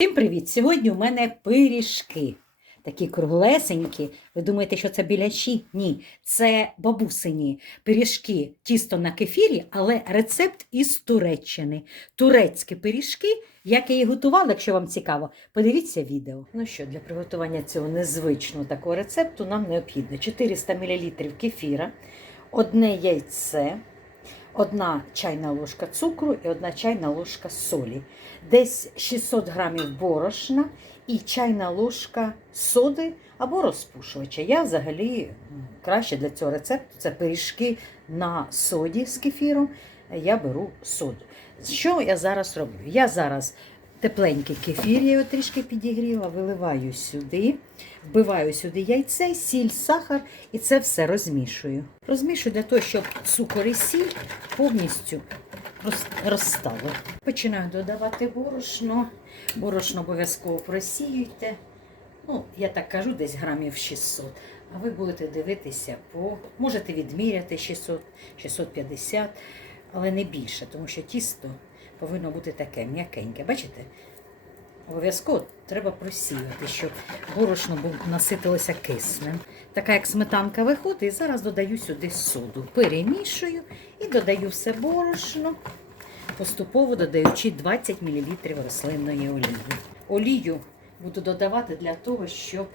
Всім привіт! Сьогодні у мене пиріжки. Такі круглесенькі. Ви думаєте, що це білячі? Ні, це бабусині пиріжки, тісто на кефірі, але рецепт із Туреччини. Турецькі пиріжки, як я їх готувала, якщо вам цікаво, подивіться відео. Ну що, для приготування цього незвичного такого рецепту нам необхідно 400 мл кефіра, одне яйце, одна чайна ложка цукру і одна чайна ложка солі десь 600 грамів борошна і чайна ложка соди або розпушувача. Я взагалі краще для цього рецепту це пиріжки на соді з кефіром. Я беру соду. Що я зараз роблю? Я зараз тепленький кефір, я його трішки підігріла, виливаю сюди, вбиваю сюди яйце, сіль, сахар і це все розмішую. Розмішую для того, щоб цукор і сіль повністю роз- розстали. Починаю додавати борошно. Борошно обов'язково просіюйте. Ну, я так кажу, десь грамів 600. А ви будете дивитися по. Можете відміряти 600, 650, але не більше, тому що тісто повинно бути таке м'якеньке. Бачите? Обов'язково треба просіяти, щоб борошно наситилося киснем. Така як сметанка виходить, зараз додаю сюди соду. Перемішую і додаю все борошно, поступово додаючи 20 мл рослинної олії. Олію буду додавати для того, щоб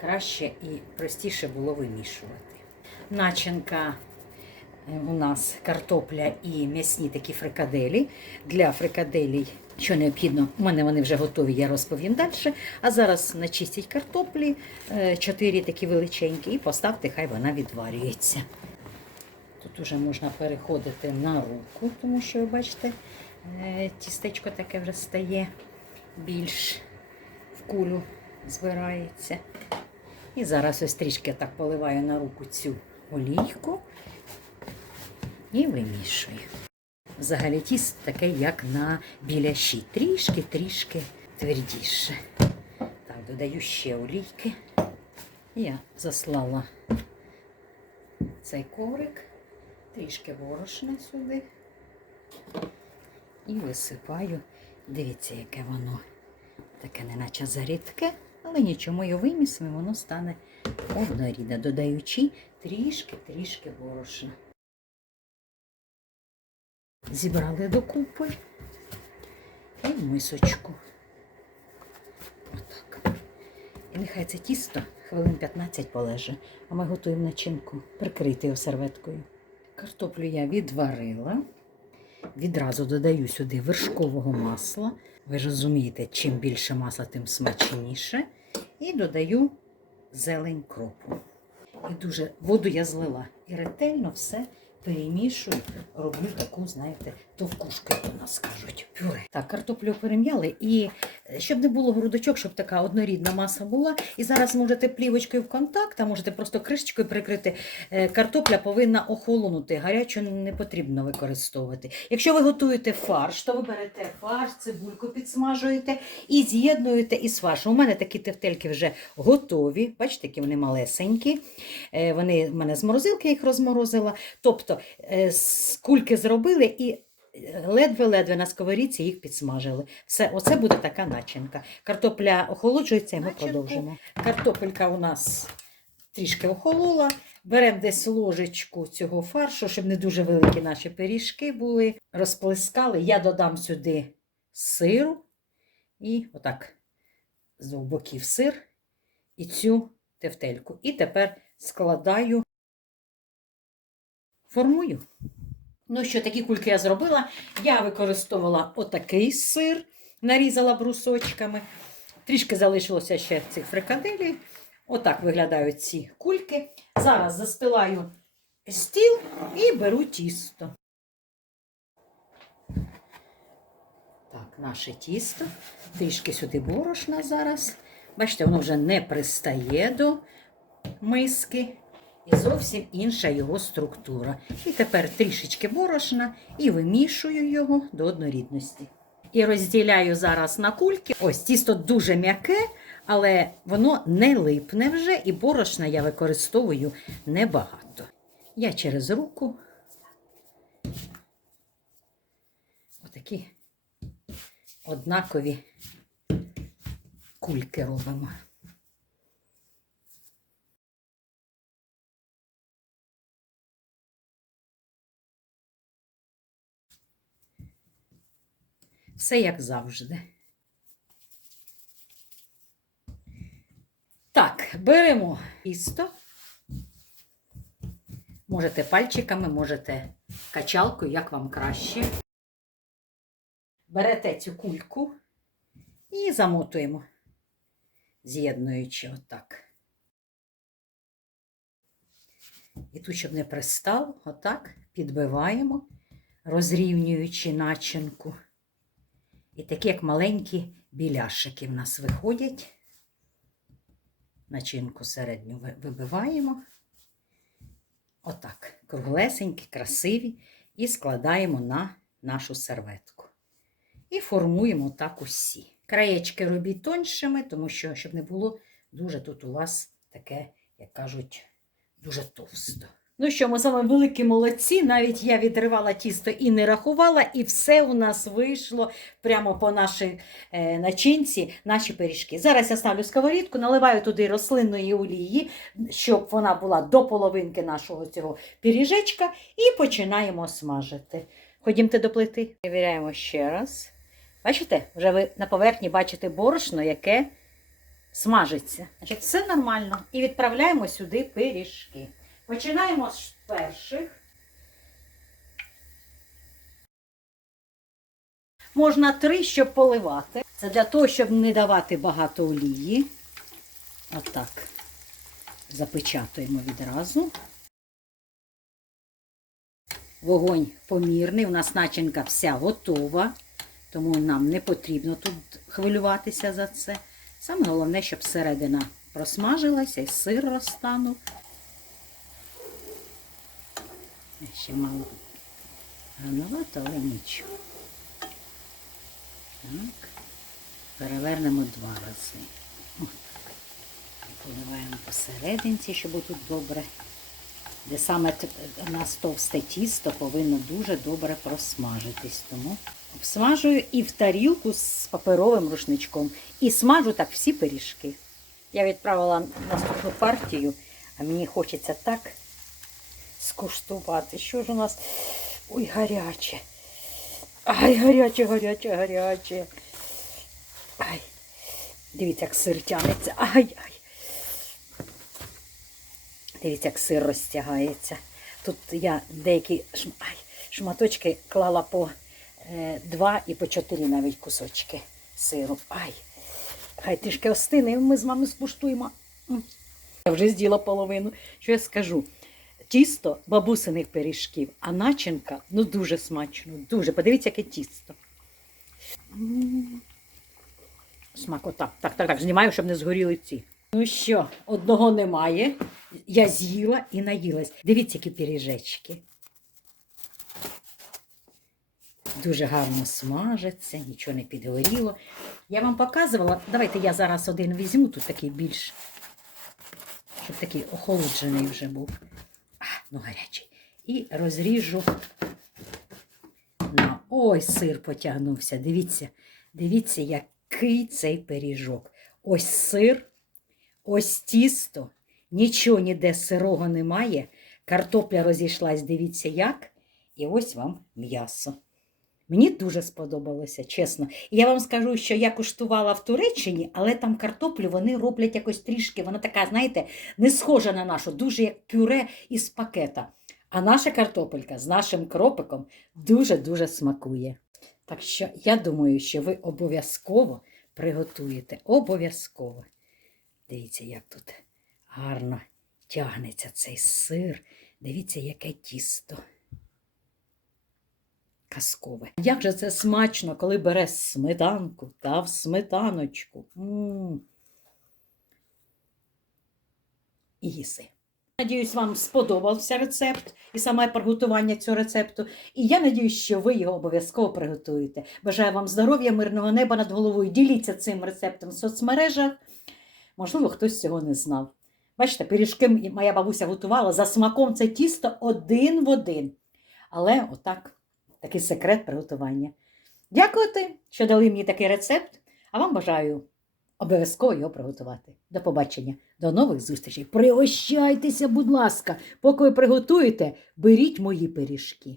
краще і простіше було вимішувати. Начинка у нас картопля і м'ясні такі фрикаделі. Для фрикаделій, що необхідно, у мене вони вже готові, я розповім далі. А зараз начистіть картоплі, е, чотири такі величенькі, і поставте, хай вона відварюється. Тут вже можна переходити на руку, тому що, ви бачите, е, тістечко таке вже стає більш в кулю збирається. І зараз ось трішки так поливаю на руку цю олійку і вимішую. Взагалі тісто таке, як на біляші. Трішки-трішки твердіше. Так, додаю ще олійки. Я заслала цей коврик, трішки борошна сюди і висипаю. Дивіться, яке воно таке, неначе зарідке, але нічого, ми його вимісимо, воно стане однорідне, додаючи трішки-трішки борошна. Зібрали докупи і в мисочку. Отак. І нехай це тісто хвилин 15 полеже, а ми готуємо начинку, прикрити його серветкою. Картоплю я відварила. Відразу додаю сюди вершкового масла. Ви ж розумієте, чим більше масла, тим смачніше. І додаю зелень кропу. І дуже воду я злила. І ретельно все перемішую, роблю таку, знаєте, товкушку, як у нас кажуть, пюре. Так, картоплю перем'яли і е, щоб не було грудочок, щоб така однорідна маса була. І зараз можете плівочкою в контакт, а можете просто кришечкою прикрити. Е, Картопля повинна охолонути, гарячу не потрібно використовувати. Якщо ви готуєте фарш, то ви берете фарш, цибульку підсмажуєте і з'єднуєте із фаршем. У мене такі тефтельки вже готові. Бачите, які вони малесенькі. Е, Вони в мене з морозилки, їх розморозила. Тобто е, з кульки зробили і е, ледве-ледве на сковорідці їх підсмажили. Все, оце буде така начинка. Картопля охолоджується, і ми Начинку. продовжимо. Картопелька у нас трішки охолола. Беремо десь ложечку цього фаршу, щоб не дуже великі наші пиріжки були. Розплескали. Я додам сюди сиру і отак з двох боків сир і цю тефтельку. І тепер складаю, формую. Ну що, такі кульки я зробила. Я використовувала отакий сир, нарізала брусочками. Трішки залишилося ще цих фрикаделів. Отак виглядають ці кульки. Зараз застилаю стіл і беру тісто. Так, наше тісто. Трішки сюди борошна зараз. Бачите, воно вже не пристає до миски. І зовсім інша його структура. І тепер трішечки борошна і вимішую його до однорідності. І розділяю зараз на кульки. Ось тісто дуже м'яке, але воно не липне вже, і борошна я використовую небагато. Я через руку отакі однакові кульки робимо. Все як завжди. Так, беремо тісто. Можете пальчиками, можете качалкою, як вам краще. Берете цю кульку і замотуємо, з'єднуючи отак. І тут, щоб не пристав, отак підбиваємо, розрівнюючи начинку. І такі, як маленькі біляшики в нас виходять. Начинку середню вибиваємо. Отак, круглесенькі, красиві, і складаємо на нашу серветку. І формуємо так усі. Краєчки робіть тоншими, тому що, щоб не було дуже тут у вас таке, як кажуть, дуже товсто. Ну що, ми з вами великі молодці. Навіть я відривала тісто і не рахувала, і все у нас вийшло прямо по нашій е, начинці, наші пиріжки. Зараз я ставлю сковорідку, наливаю туди рослинної олії, щоб вона була до половинки нашого цього пиріжечка, і починаємо смажити. Ходімте до плити. Перевіряємо ще раз. Бачите, вже ви на поверхні бачите борошно, яке смажиться. Значить, все нормально. І відправляємо сюди пиріжки. Починаємо з перших. Можна три, щоб поливати. Це для того, щоб не давати багато олії. Отак. Запечатуємо відразу. Вогонь помірний, у нас начинка вся готова, тому нам не потрібно тут хвилюватися за це. Саме головне, щоб середина просмажилася і сир розтанув. Ще мало грановато, але нічого. Так. Перевернемо два рази. Поливаємо посерединці, щоб тут добре. Де саме у нас товсте тісто повинно дуже добре просмажитись. Тому обсмажую і в тарілку з паперовим рушничком. І смажу так всі пиріжки. Я відправила наступну партію, а мені хочеться так скуштувати. Що ж у нас? Ой, гаряче. Ай, гаряче, гаряче, гаряче. Ай. Дивіться, як сир тянеться. Ай, ай. Дивіться, як сир розтягається. Тут я деякі шм... ай, шматочки клала по е, два і по чотири навіть кусочки сиру. Ай. Хай трішки остине, ми з вами скуштуємо. Я вже з'їла половину. Що я скажу? Тісто бабусиних пиріжків, а начинка ну дуже смачно, дуже. Подивіться, яке тісто. Смакота. Так, так, так, знімаю, щоб не згоріли ці. Ну що, одного немає. Я з'їла і наїлась. Дивіться, які пиріжечки. Дуже гарно смажаться, нічого не підгоріло. Я вам показувала. Давайте я зараз один візьму, тут такий більш, щоб такий охолоджений вже був. Ну гарячий. І розріжу на. Ой, сир потягнувся. Дивіться, дивіться, який цей пиріжок. Ось сир, ось тісто, нічого ніде сирого немає. Картопля розійшлась, дивіться як. І ось вам м'ясо. Мені дуже сподобалося, чесно. І я вам скажу, що я куштувала в Туреччині, але там картоплю вони роблять якось трішки, вона така, знаєте, не схожа на нашу, дуже як пюре із пакета. А наша картопелька з нашим кропиком дуже-дуже смакує. Так що я думаю, що ви обов'язково приготуєте. Обов'язково. Дивіться, як тут гарно тягнеться цей сир. Дивіться, яке тісто. Казкове. Як же це смачно, коли береш сметанку та в сметаночку. І їси. Надіюсь, вам сподобався рецепт і саме приготування цього рецепту. І я надіюсь, що ви його обов'язково приготуєте. Бажаю вам здоров'я, мирного неба над головою. Діліться цим рецептом в соцмережах. Можливо, хтось цього не знав. Бачите, пиріжки моя бабуся готувала за смаком це тісто один в один. Але отак, такий секрет приготування. Дякую, що дали мені такий рецепт, а вам бажаю обов'язково його приготувати. До побачення, до нових зустрічей. Пригощайтеся, будь ласка, поки ви приготуєте, беріть мої пиріжки.